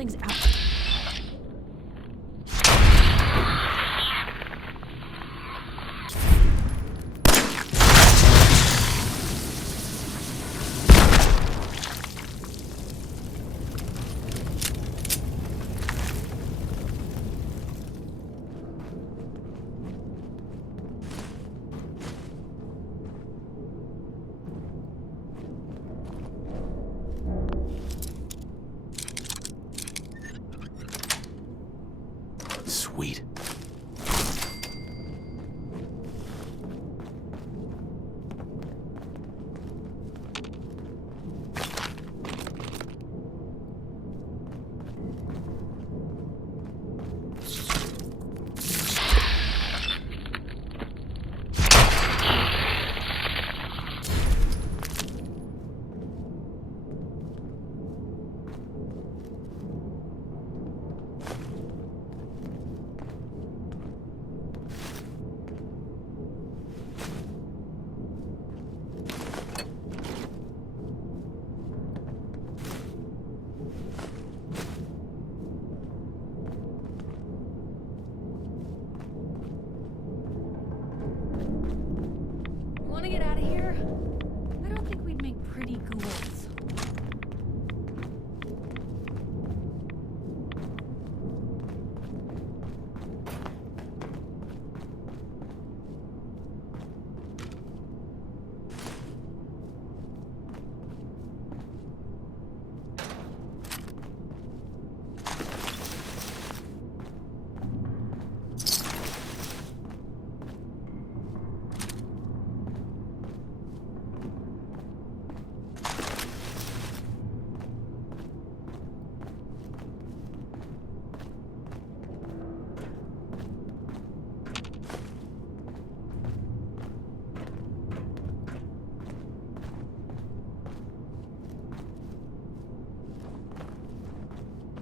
something's out. Sweet. Want to get out of here? I don't think we'd make pretty ghouls.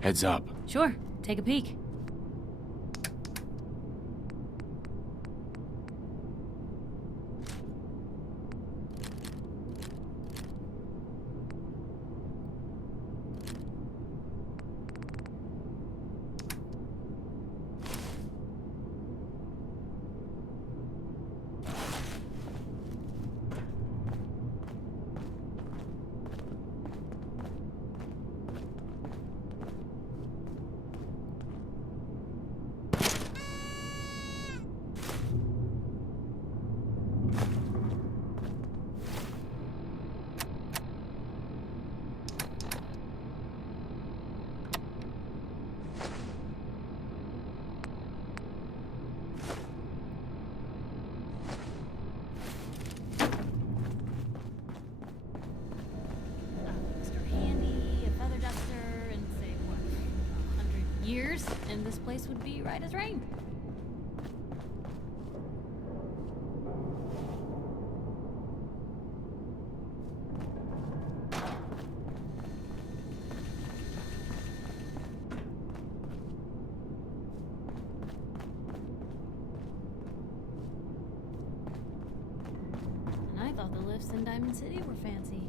Heads up. Sure, take a peek. Mr. Handy, a feather duster, and say what, 100 years, and this place would be right as rain. And I thought the lifts in Diamond City were fancy.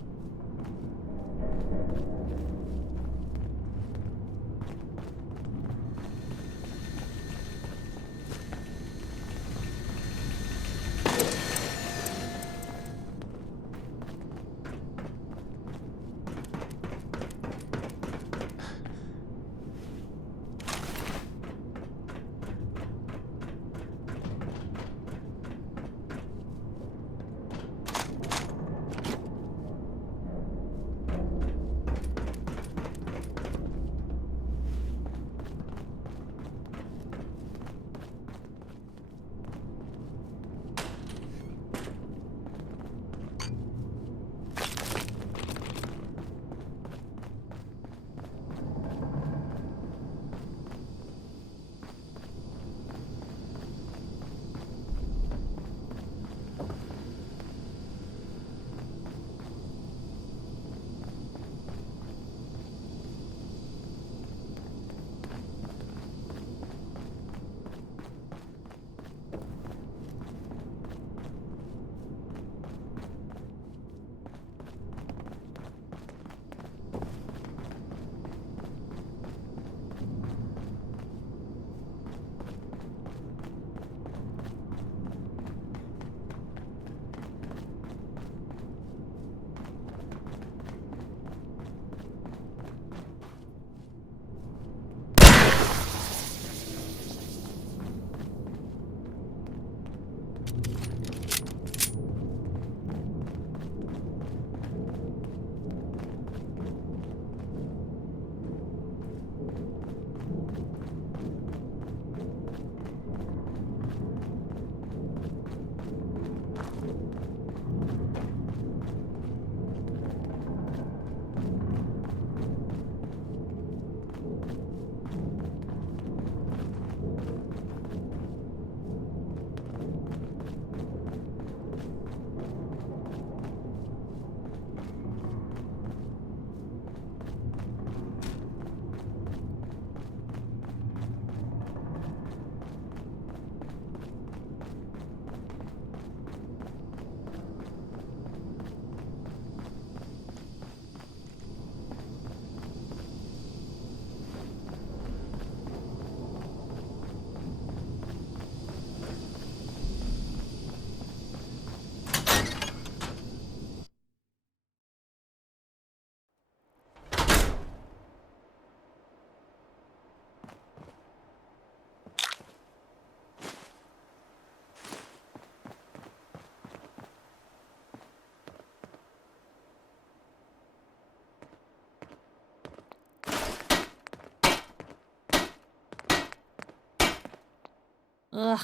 Ugh.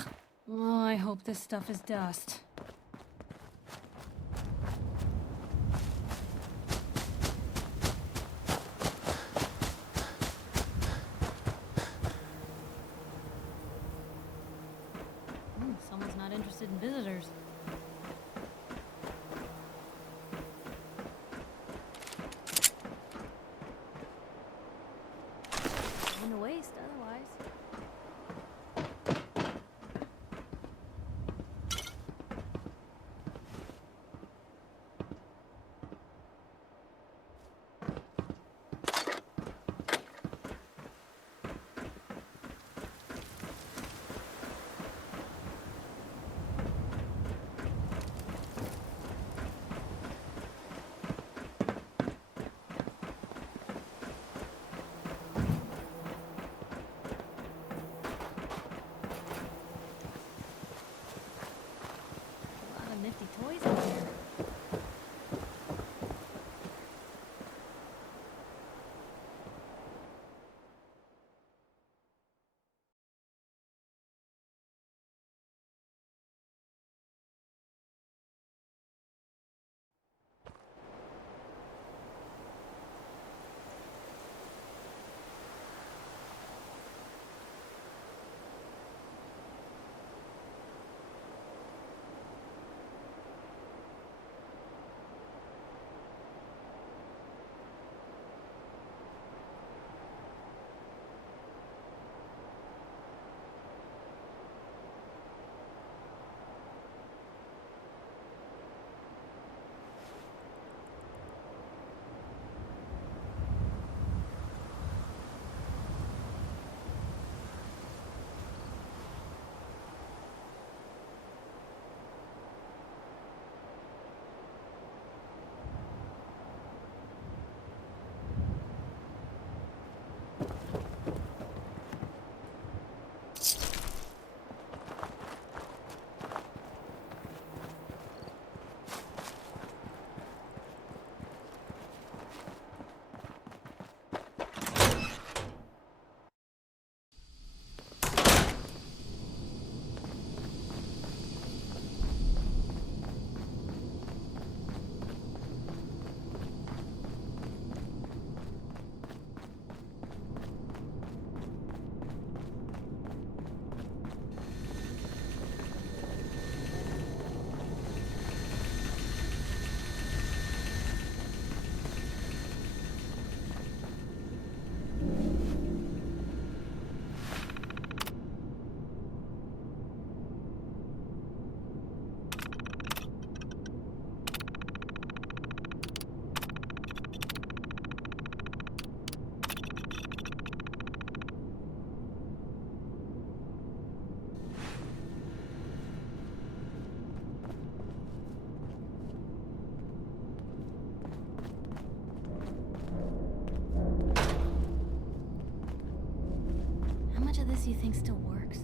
Oh, I hope this stuff is dust. Someone's not interested in visitors. In a waste, otherwise. A lot of nifty toys in here. How much of this do you think still works?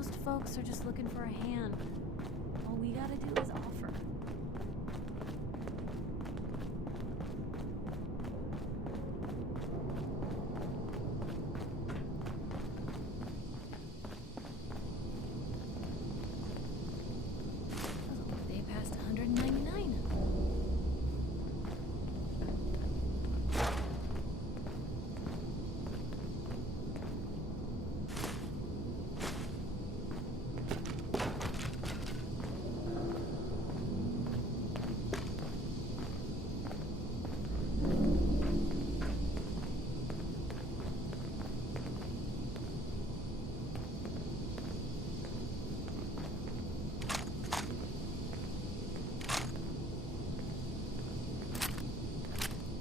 Most folks are just looking for a hand. All we gotta do is offer. They passed 199.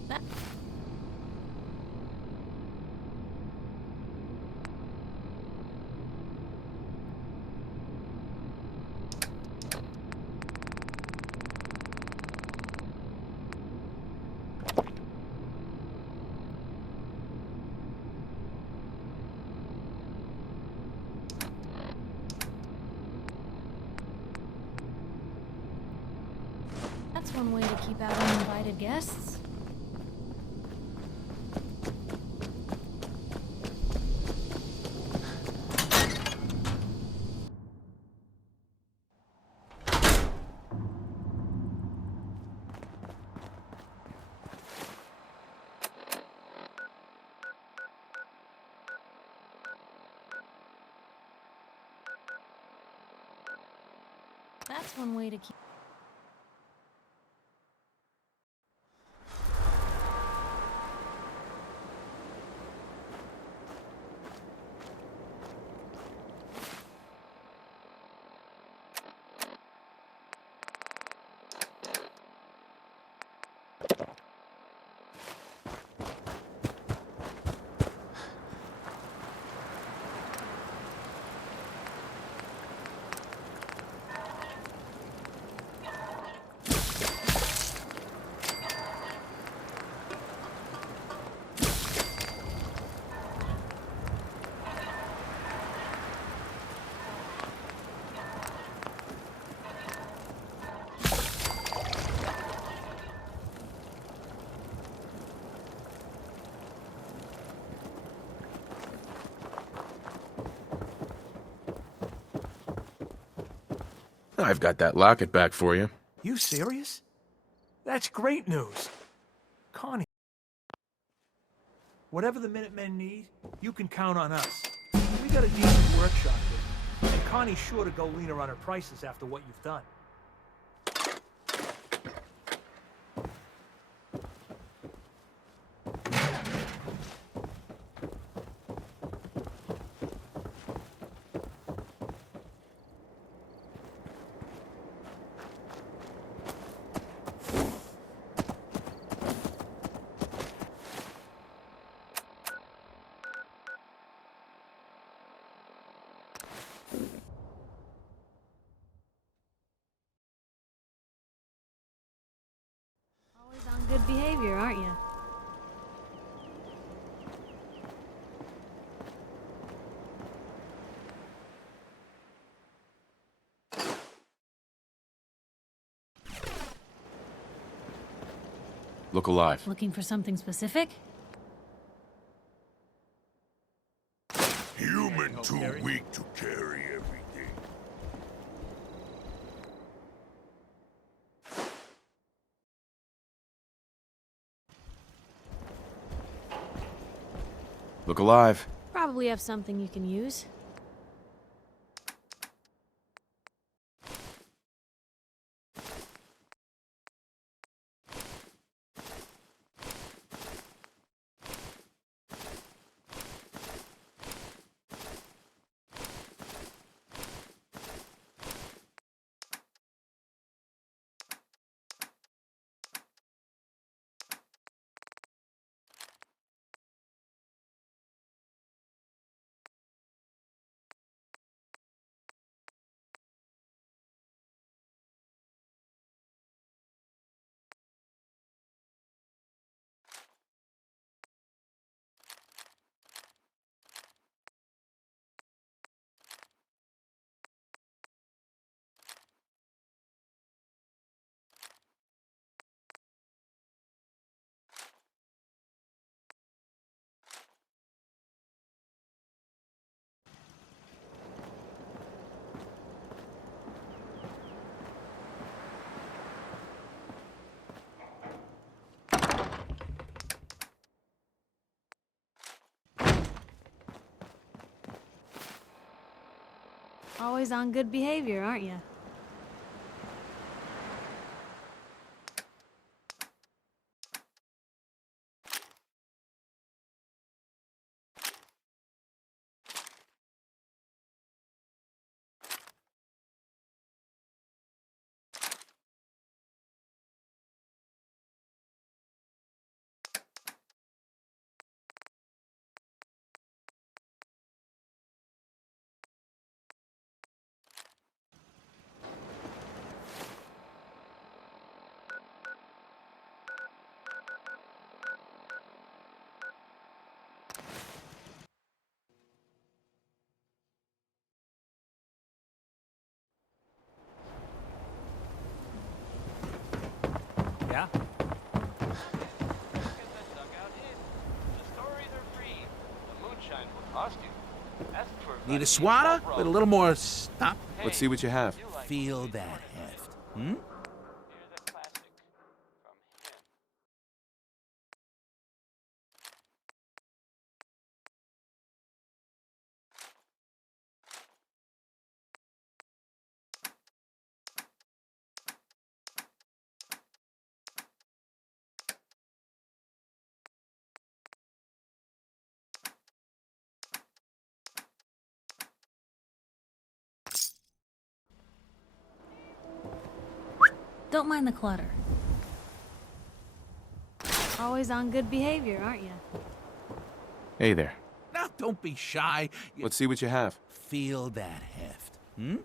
That That's one way to keep out uninvited guests. That's one way to keep. I've got that locket back for you. You serious? That's great news. Connie, whatever the Minutemen need, you can count on us. We got a decent workshop here, and Connie's sure to go leaner on her prices after what you've done. Always on good behavior, aren't you? Look alive. Looking for something specific? Human too weak to carry everything. Look alive. Probably have something you can use. Always on good behavior, aren't you? Yeah? Need a swatter with a little more stop? Let's see what you have. Feel that heft. Hmm? Don't mind the clutter. Always on good behavior, aren't you? Hey there. Now, don't be shy. Let's see what you have. Feel that heft. Hmm?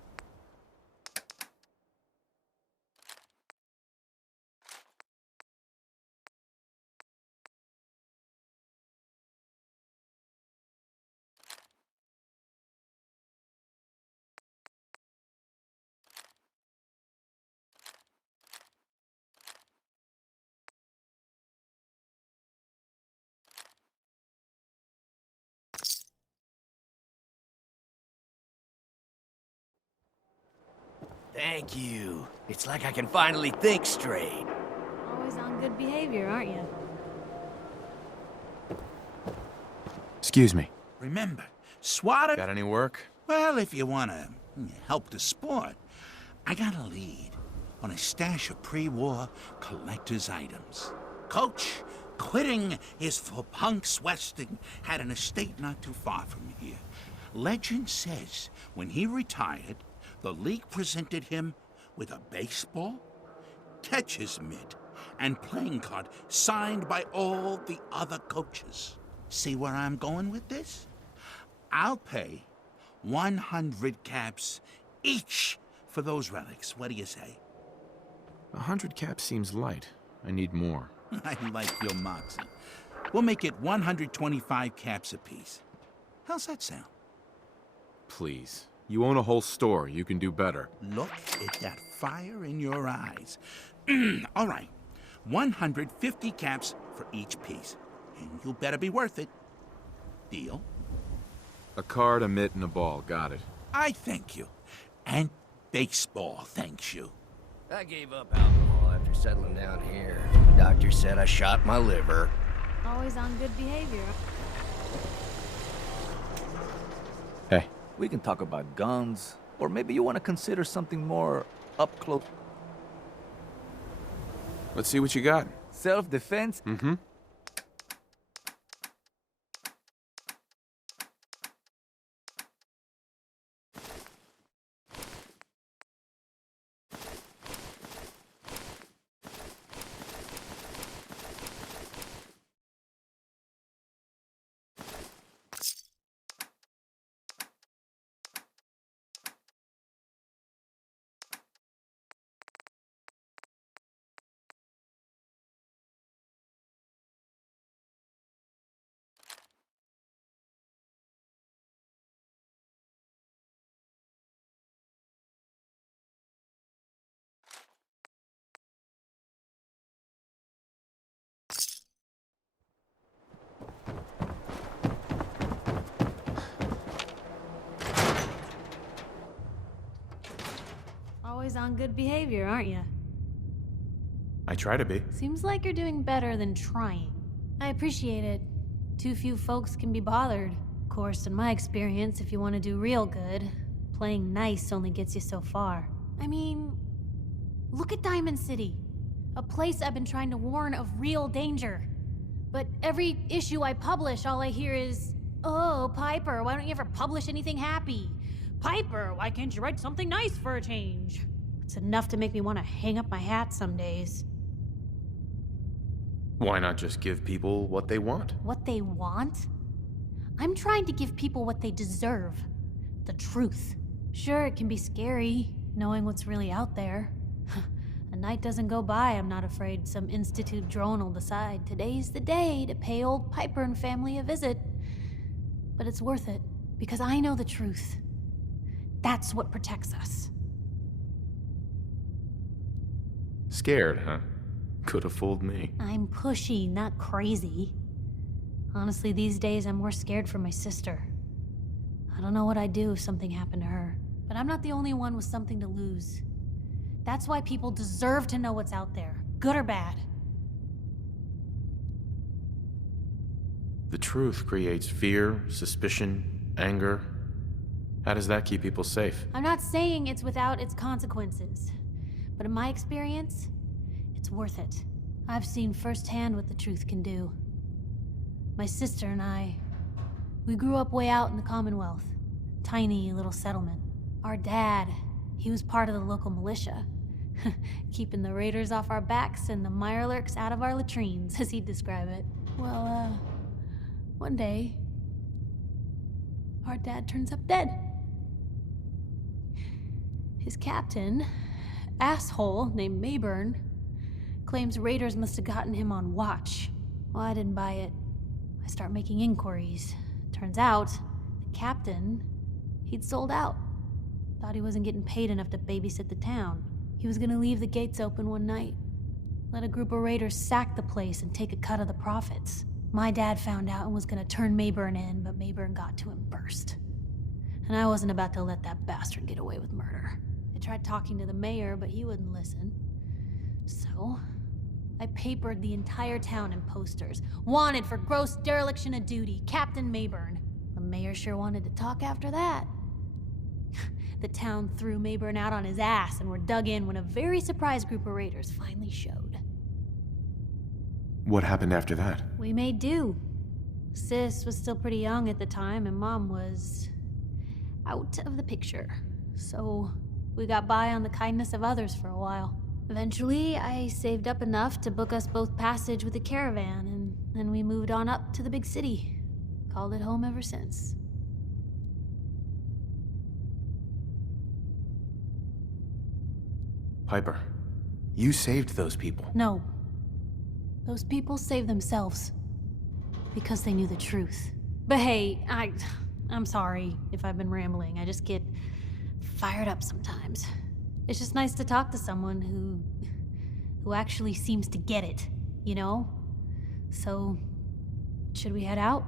Thank you. It's like I can finally think straight. Always on good behavior, aren't you? Excuse me. Remember, swatter... Got any work? Well, if you want to help the sport, I got a lead on a stash of pre-war collector's items. Coach, quitting is for punks Westing had an estate not too far from here. Legend says when he retired, the league presented him with a baseball, catcher's mitt, and playing card signed by all the other coaches. See where I'm going with this? I'll pay 100 caps each for those relics. What do you say? 100 caps seems light. I need more. I like your moxie. We'll make it 125 caps apiece. How's that sound? Please. You own a whole store. You can do better. Look at that fire in your eyes. All right. 150 caps for each piece. And you better be worth it. Deal? A card, a mitt, and a ball. Got it. I thank you. And baseball thanks you. I gave up alcohol after settling down here. Doctor said I shot my liver. Always on good behavior. Hey. We can talk about guns, or maybe you want to consider something more up close. Let's see what you got. Self-defense? Mm-hmm. Always on good behavior, aren't you? I try to be. Seems like you're doing better than trying. I appreciate it. Too few folks can be bothered. Of course, in my experience, if you want to do real good, playing nice only gets you so far. I mean, look at Diamond City. A place I've been trying to warn of real danger. But every issue I publish, all I hear is, "Oh, Piper, why don't you ever publish anything happy? Piper, why can't you write something nice for a change?" It's enough to make me want to hang up my hat some days. Why not just give people what they want? What they want? I'm trying to give people what they deserve. The truth. Sure, it can be scary, knowing what's really out there. A night doesn't go by I'm not afraid some Institute drone will decide today's the day to pay old Piper and family a visit. But it's worth it, because I know the truth. That's what protects us. Scared, huh? Could have fooled me. I'm pushy, not crazy. Honestly, these days I'm more scared for my sister. I don't know what I'd do if something happened to her. But I'm not the only one with something to lose. That's why people deserve to know what's out there, good or bad. The truth creates fear, suspicion, anger. How does that keep people safe? I'm not saying it's without its consequences. But in my experience, it's worth it. I've seen firsthand what the truth can do. My sister and I, we grew up way out in the Commonwealth. Tiny little settlement. Our dad, he was part of the local militia. Keeping the raiders off our backs and the Mirelurks out of our latrines, as he'd describe it. Well, one day, our dad turns up dead. His captain, asshole named Mayburn, claims raiders must have gotten him on watch. Well, I didn't buy it. I start making inquiries. Turns out, the captain, he'd sold out. Thought he wasn't getting paid enough to babysit the town. He was gonna leave the gates open one night. Let a group of raiders sack the place and take a cut of the profits. My dad found out and was gonna turn Mayburn in, but Mayburn got to him first. And I wasn't about to let that bastard get away with murder. I tried talking to the mayor, but he wouldn't listen. So, I papered the entire town in posters. Wanted for gross dereliction of duty, Captain Mayburn. The mayor sure wanted to talk after that. The town threw Mayburn out on his ass and were dug in when a very surprised group of raiders finally showed. What happened after that? We made do. Sis was still pretty young at the time, and Mom was out of the picture. So we got by on the kindness of others for a while. Eventually, I saved up enough to book us both passage with a caravan, and then we moved on up to the big city. Called it home ever since. Piper, you saved those people. No. Those people saved themselves. Because they knew the truth. But hey, I'm sorry if I've been rambling. I just get fired up sometimes. It's just nice to talk to someone who actually seems to get it, you know? So, should we head out?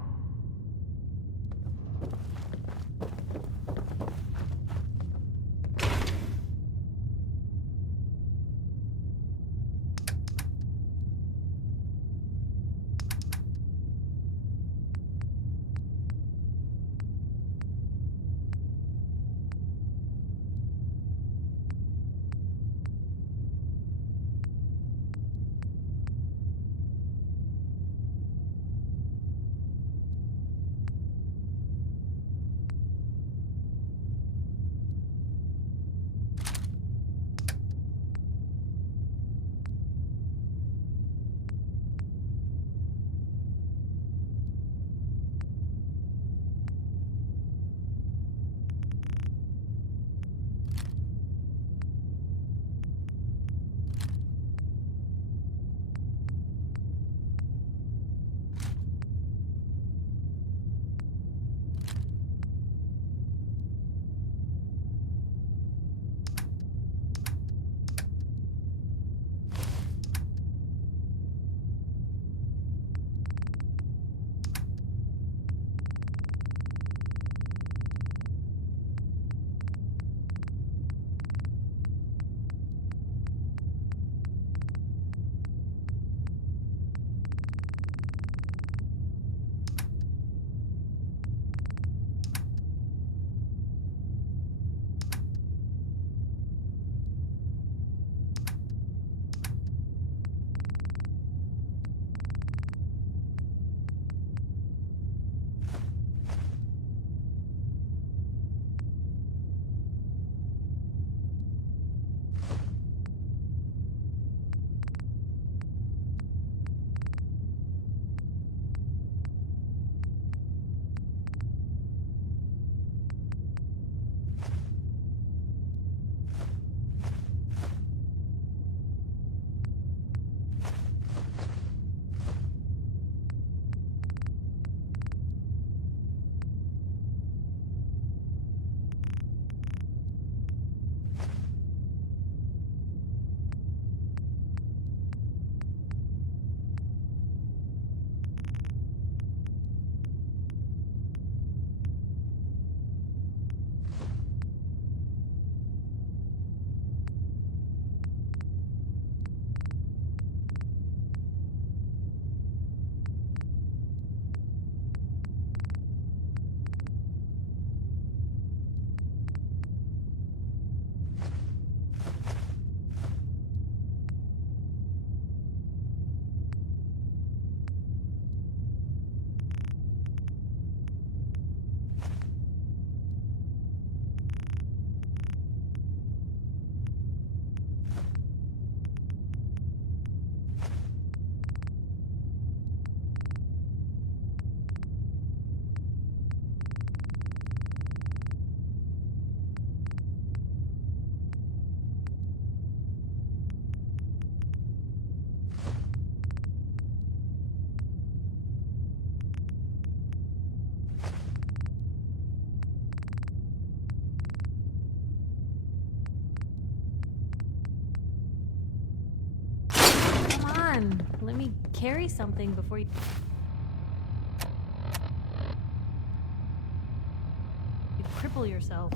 Let me carry something before you cripple yourself.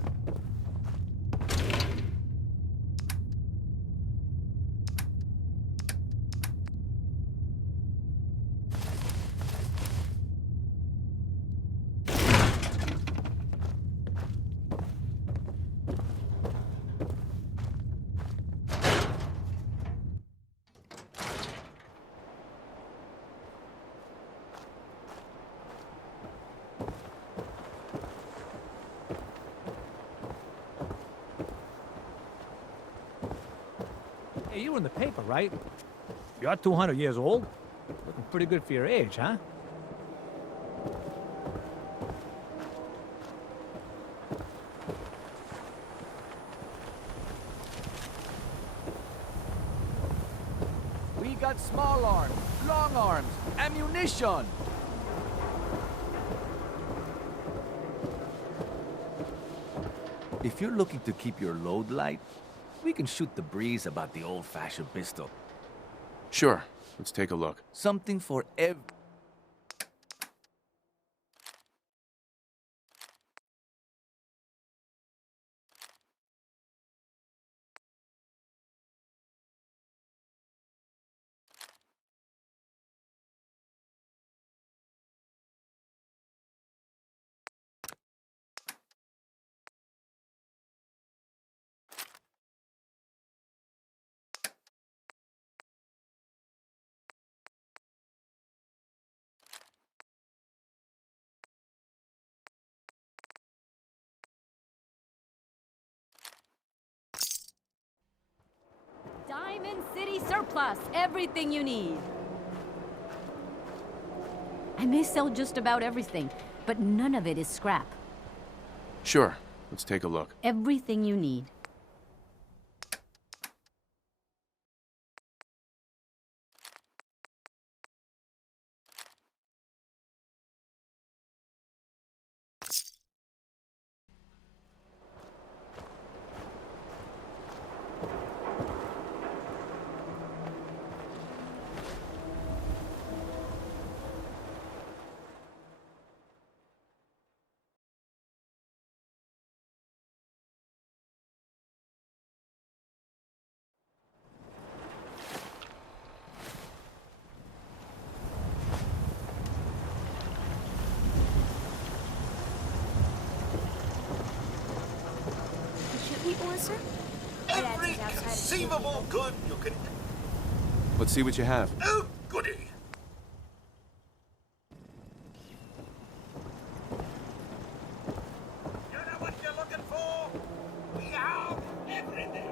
Hey, you were in the paper, right? You're 200 years old? Looking pretty good for your age, huh? We got small arms, long arms, ammunition. If you're looking to keep your load light, we can shoot the breeze about the old-fashioned pistol. Sure, let's take a look. Something for every... Diamond City Surplus, everything you need. I may sell just about everything, but none of it is scrap. Sure, let's take a look. Everything you need. Should we order? Every conceivable good you can... Let's see what you have. Oh, goody! You know what you're looking for? We have everything!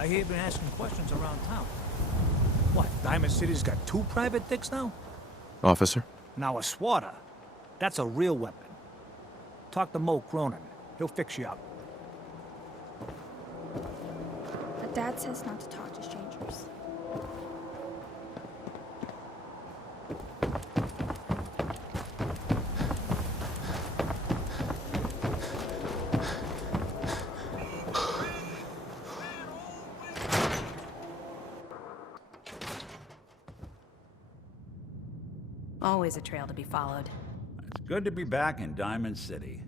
I hear you've been asking questions around town. What, Diamond City's got 2 private dicks now? Officer? Now a swatter. That's a real weapon. Talk to Mo Cronin. He'll fix you up. But Dad says not to talk to strangers. Always a trail to be followed. It's good to be back in Diamond City.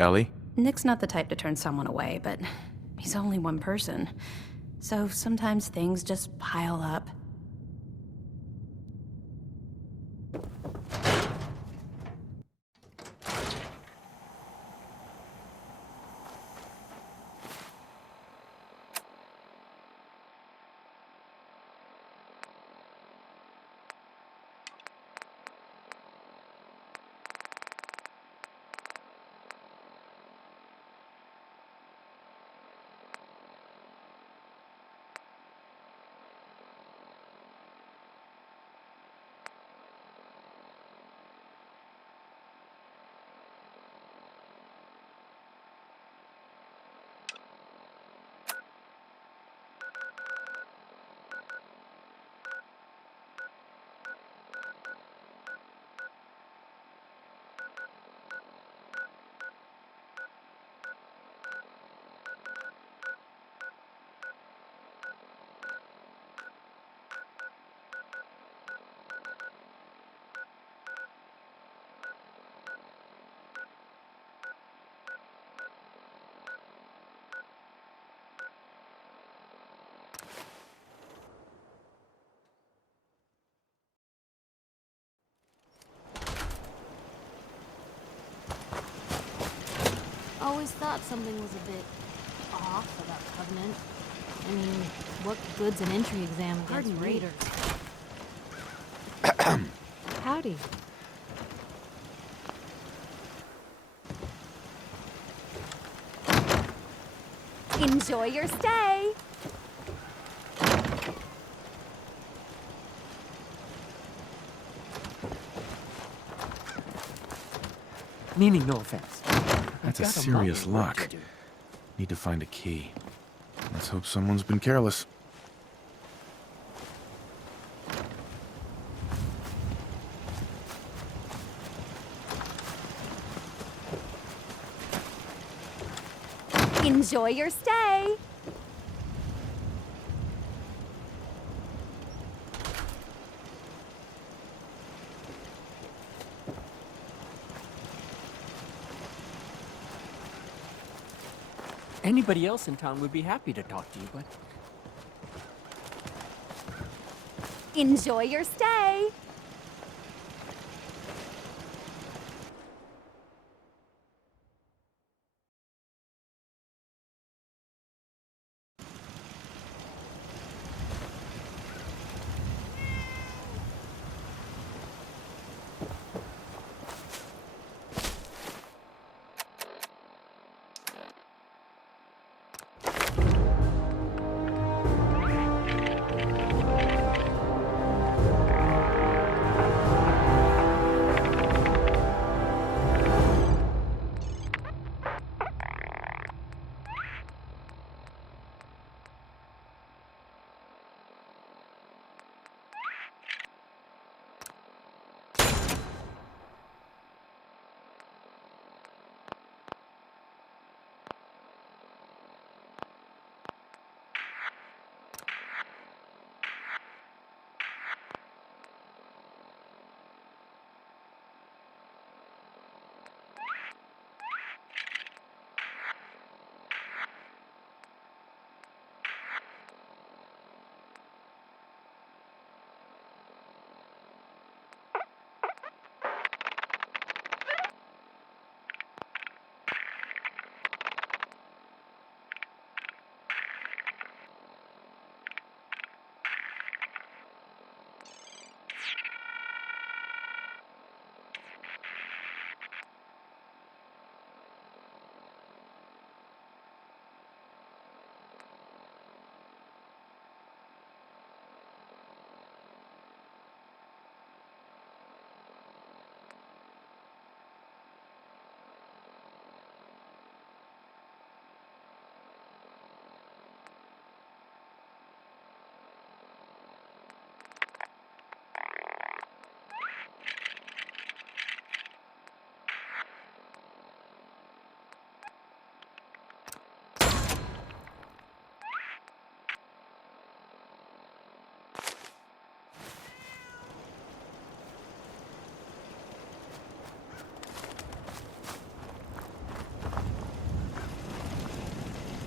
Ellie? Nick's not the type to turn someone away, but he's only one person. So sometimes things just pile up. Always thought something was a bit off about Covenant. I mean, what good's an entry exam against Raiders? Howdy. Enjoy your stay! Meaning no offense. That's a Got serious mountain work lock. to do. Need to find a key. Let's hope someone's been careless. Enjoy your stay! Anybody else in town would be happy to talk to you, but Enjoy your stay!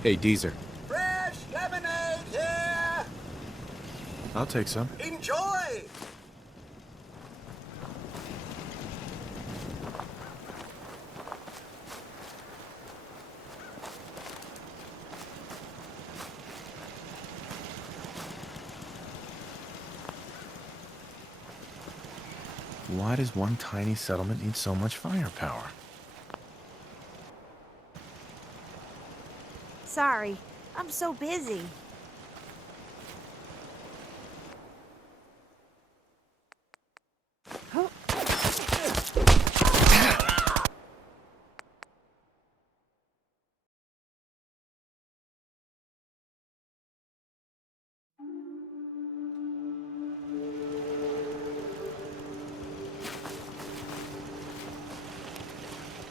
Hey, Deezer. Fresh lemonade here! I'll take some. Enjoy! Why does one tiny settlement need so much firepower? Sorry, I'm so busy.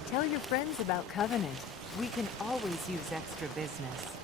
Tell your friends about Covenant. We can always use extra business.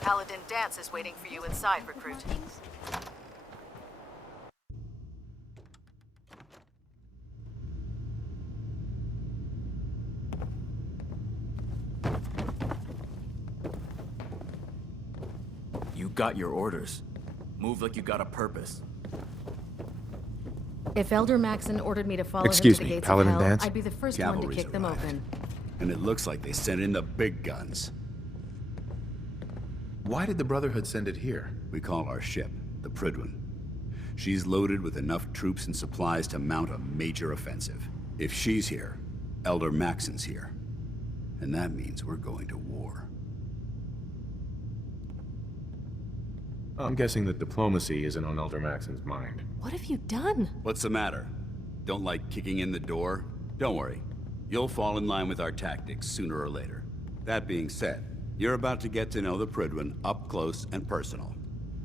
Paladin Dance is waiting for you inside, recruit. You got your orders. Move like you got a purpose. If Elder Maxon ordered me to follow him to Excuse the me, gates Paladin of hell, Dance? I'd be the first one to Cavalry's kick them arrived. open. And it looks like they sent in the big guns. Why did the Brotherhood send it here? We call our ship the Prydwen. She's loaded with enough troops and supplies to mount a major offensive. If she's here, Elder Maxon's here. And that means we're going to war. I'm guessing that diplomacy isn't on Elder Maxon's mind. What have you done? What's the matter? Don't like kicking in the door? Don't worry. You'll fall in line with our tactics sooner or later. That being said, you're about to get to know the Prydwen up close and personal.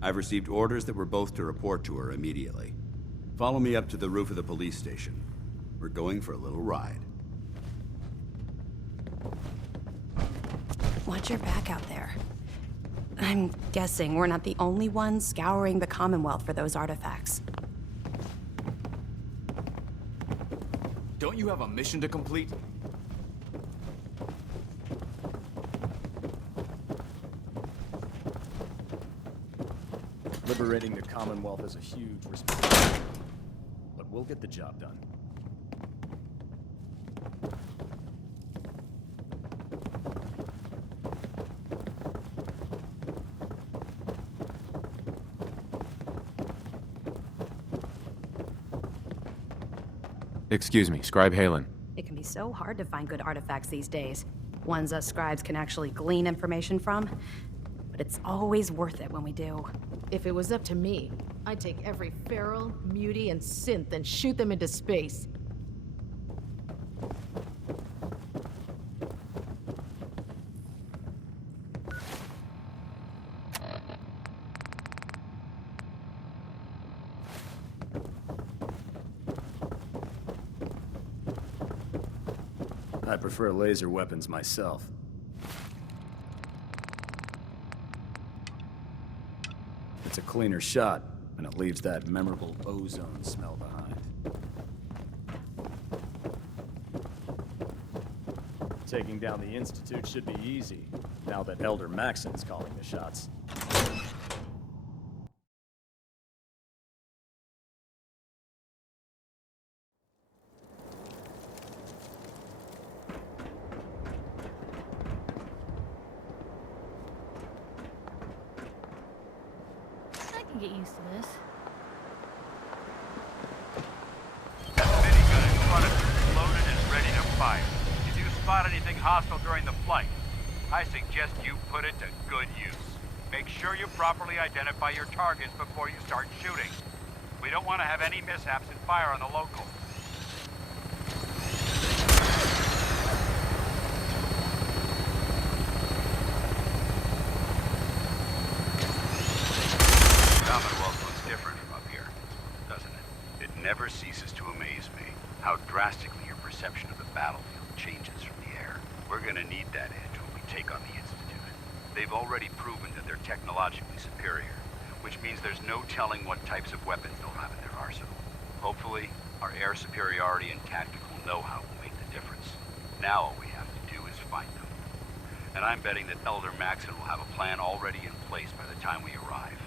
I've received orders that we're both to report to her immediately. Follow me up to the roof of the police station. We're going for a little ride. Watch your back out there. I'm guessing we're not the only ones scouring the Commonwealth for those artifacts. Don't you have a mission to complete? Liberating the Commonwealth is a huge responsibility, but we'll get the job done. Excuse me, Scribe Halen. It can be so hard to find good artifacts these days. Ones us scribes can actually glean information from. But it's always worth it when we do. If it was up to me, I'd take every feral, mutie, and synth and shoot them into space. I prefer laser weapons myself. It's a cleaner shot, and it leaves that memorable ozone smell behind. Taking down the Institute should be easy, now that Elder Maxon's calling the shots. I can get used to this. That minigun in front of you is loaded and ready to fire. If you spot anything hostile during the flight, I suggest you put it to good use. Make sure you properly identify your targets before you start shooting. We don't want to have any mishaps and fire on the local. Commonwealth looks different from up here, doesn't it? It never ceases to amaze me how drastically your perception of the battlefield changes from the air. We're gonna need that edge when we take on the Institute. They've already proven that they're technologically superior, which means there's no telling what types of weapons they'll have in their arsenal. Hopefully, our air superiority and tactical know-how will make the difference. Now all we have to do is find them. And I'm betting that Elder Maxson will have a plan already in place by the time we arrive.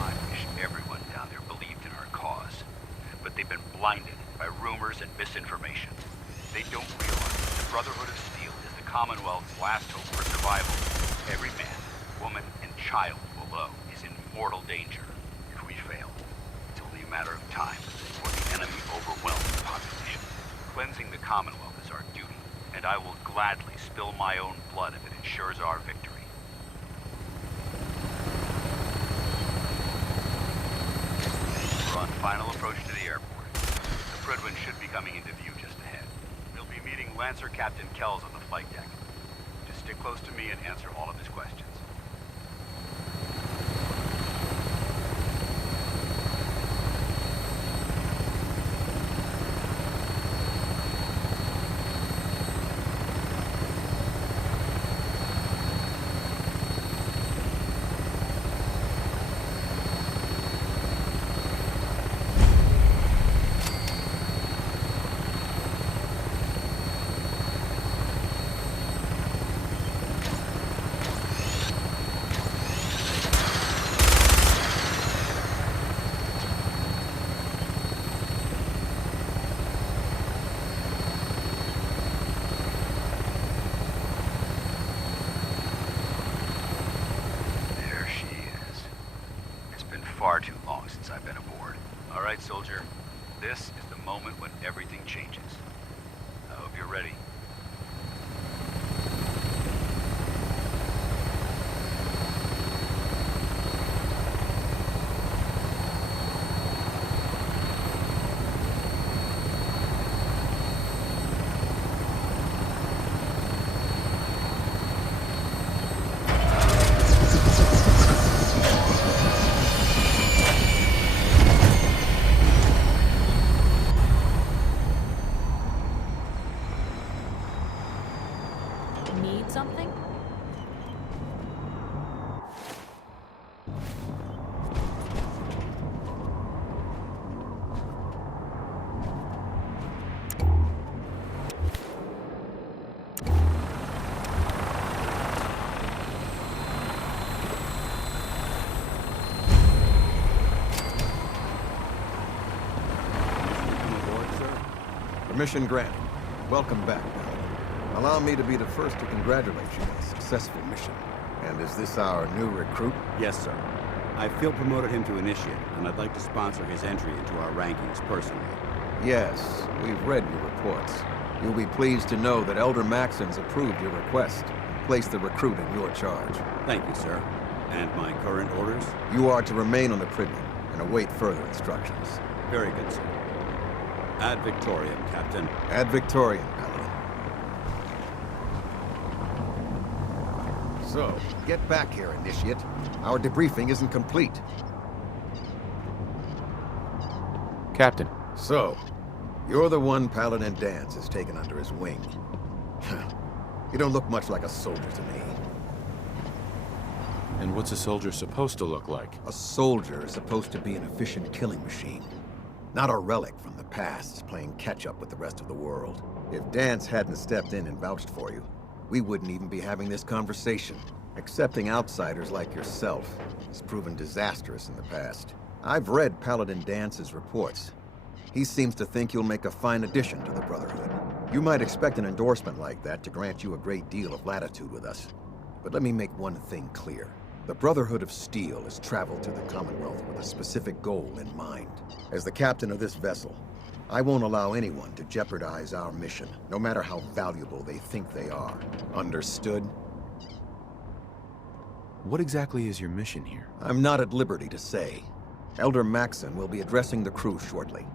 I wish everyone down there believed in our cause, but they've been blinded by rumors and misinformation. They don't realize that the Brotherhood of Steel is the Commonwealth's last hope for survival. Every man, woman, and child below is in mortal danger. If we fail, it's only a matter of time before the enemy overwhelms the population. Cleansing the Commonwealth is our duty, and I will gladly spill my own blood if it ensures our victory. We're on final approach to the airport. The Prydwen should be coming into view just ahead. We'll be meeting Lancer Captain Kells on the flight deck. Just stick close to me and answer all of his questions. Far too long since I've been aboard. All right, soldier. This is the moment when everything changes. I hope you're ready. Need something? Permission granted. Welcome back, Paladin. Allow me to be the first to congratulate you on a successful mission. And is this our new recruit? Yes, sir. I feel promoted him to initiate, and I'd like to sponsor his entry into our rankings personally. Yes, we've read your reports. You'll be pleased to know that Elder Maxson's approved your request and placed the recruit in your charge. Thank you, sir. And my current orders? You are to remain on the Prydwen and await further instructions. Very good, sir. Ad Victoriam, Captain. Ad Victoriam, Paladin. So, get back here, Initiate. Our debriefing isn't complete. Captain. So, you're the one Paladin Danse has taken under his wing. You don't look much like a soldier to me. And what's a soldier supposed to look like? A soldier is supposed to be an efficient killing machine. Not a relic from the past, playing catch-up with the rest of the world. If Danse hadn't stepped in and vouched for you, we wouldn't even be having this conversation. Accepting outsiders like yourself has proven disastrous in the past. I've read Paladin Dance's reports. He seems to think you'll make a fine addition to the Brotherhood. You might expect an endorsement like that to grant you a great deal of latitude with us. But let me make one thing clear. The Brotherhood of Steel has traveled to the Commonwealth with a specific goal in mind. As the captain of this vessel, I won't allow anyone to jeopardize our mission, no matter how valuable they think they are. Understood? What exactly is your mission here? I'm not at liberty to say. Elder Maxson will be addressing the crew shortly,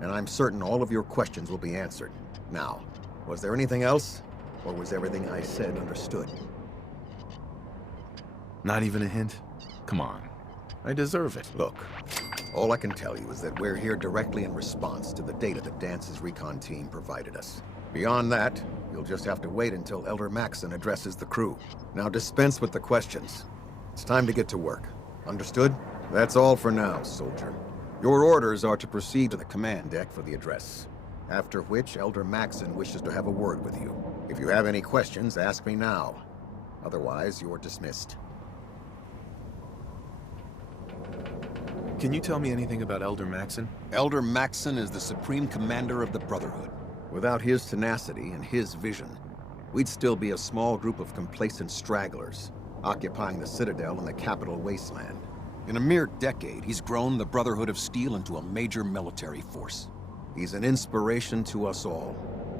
and I'm certain all of your questions will be answered. Now, was there anything else? Or was everything I said understood? Not even a hint? Come on. I deserve it. Look, all I can tell you is that we're here directly in response to the data that Dance's recon team provided us. Beyond that, you'll just have to wait until Elder Maxson addresses the crew. Now dispense with the questions. It's time to get to work. Understood? That's all for now, soldier. Your orders are to proceed to the command deck for the address. After which, Elder Maxson wishes to have a word with you. If you have any questions, ask me now. Otherwise, you're dismissed. Can you tell me anything about Elder Maxson? Elder Maxson is the Supreme Commander of the Brotherhood. Without his tenacity and his vision, we'd still be a small group of complacent stragglers, occupying the Citadel in the capital wasteland. In a mere decade, he's grown the Brotherhood of Steel into a major military force. He's an inspiration to us all.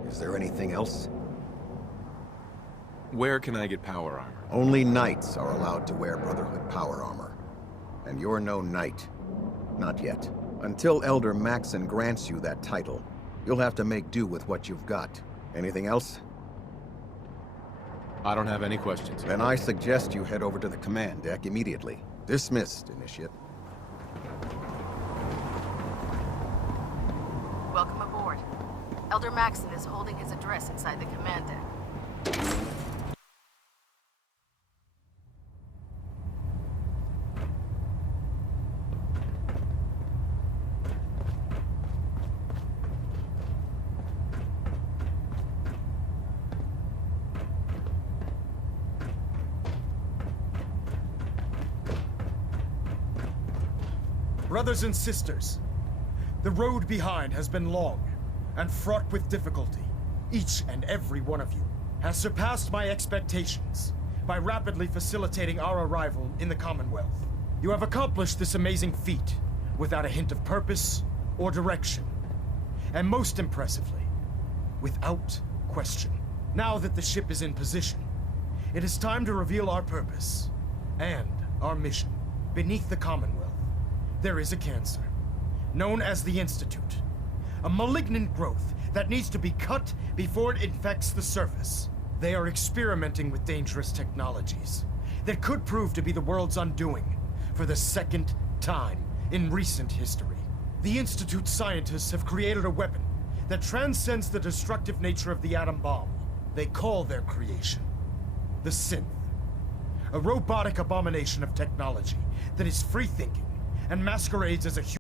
Is there anything else? Where can I get power armor? Only knights are allowed to wear Brotherhood power armor. And you're no knight. Not yet. Until Elder Maxson grants you that title, you'll have to make do with what you've got. Anything else? I don't have any questions. Then I suggest you head over to the command deck immediately. Dismissed, Initiate. Welcome aboard. Elder Maxson is holding his address inside the command deck. Brothers and sisters, the road behind has been long and fraught with difficulty. Each and every one of you has surpassed my expectations by rapidly facilitating our arrival in the Commonwealth. You have accomplished this amazing feat without a hint of purpose or direction. And most impressively, without question. Now that the ship is in position, it is time to reveal our purpose and our mission. Beneath the Commonwealth, there is a cancer, known as the Institute. A malignant growth that needs to be cut before it infects the surface. They are experimenting with dangerous technologies that could prove to be the world's undoing for the second time in recent history. The Institute scientists have created a weapon that transcends the destructive nature of the atom bomb. They call their creation the Synth. A robotic abomination of technology that is free-thinking and masquerades as a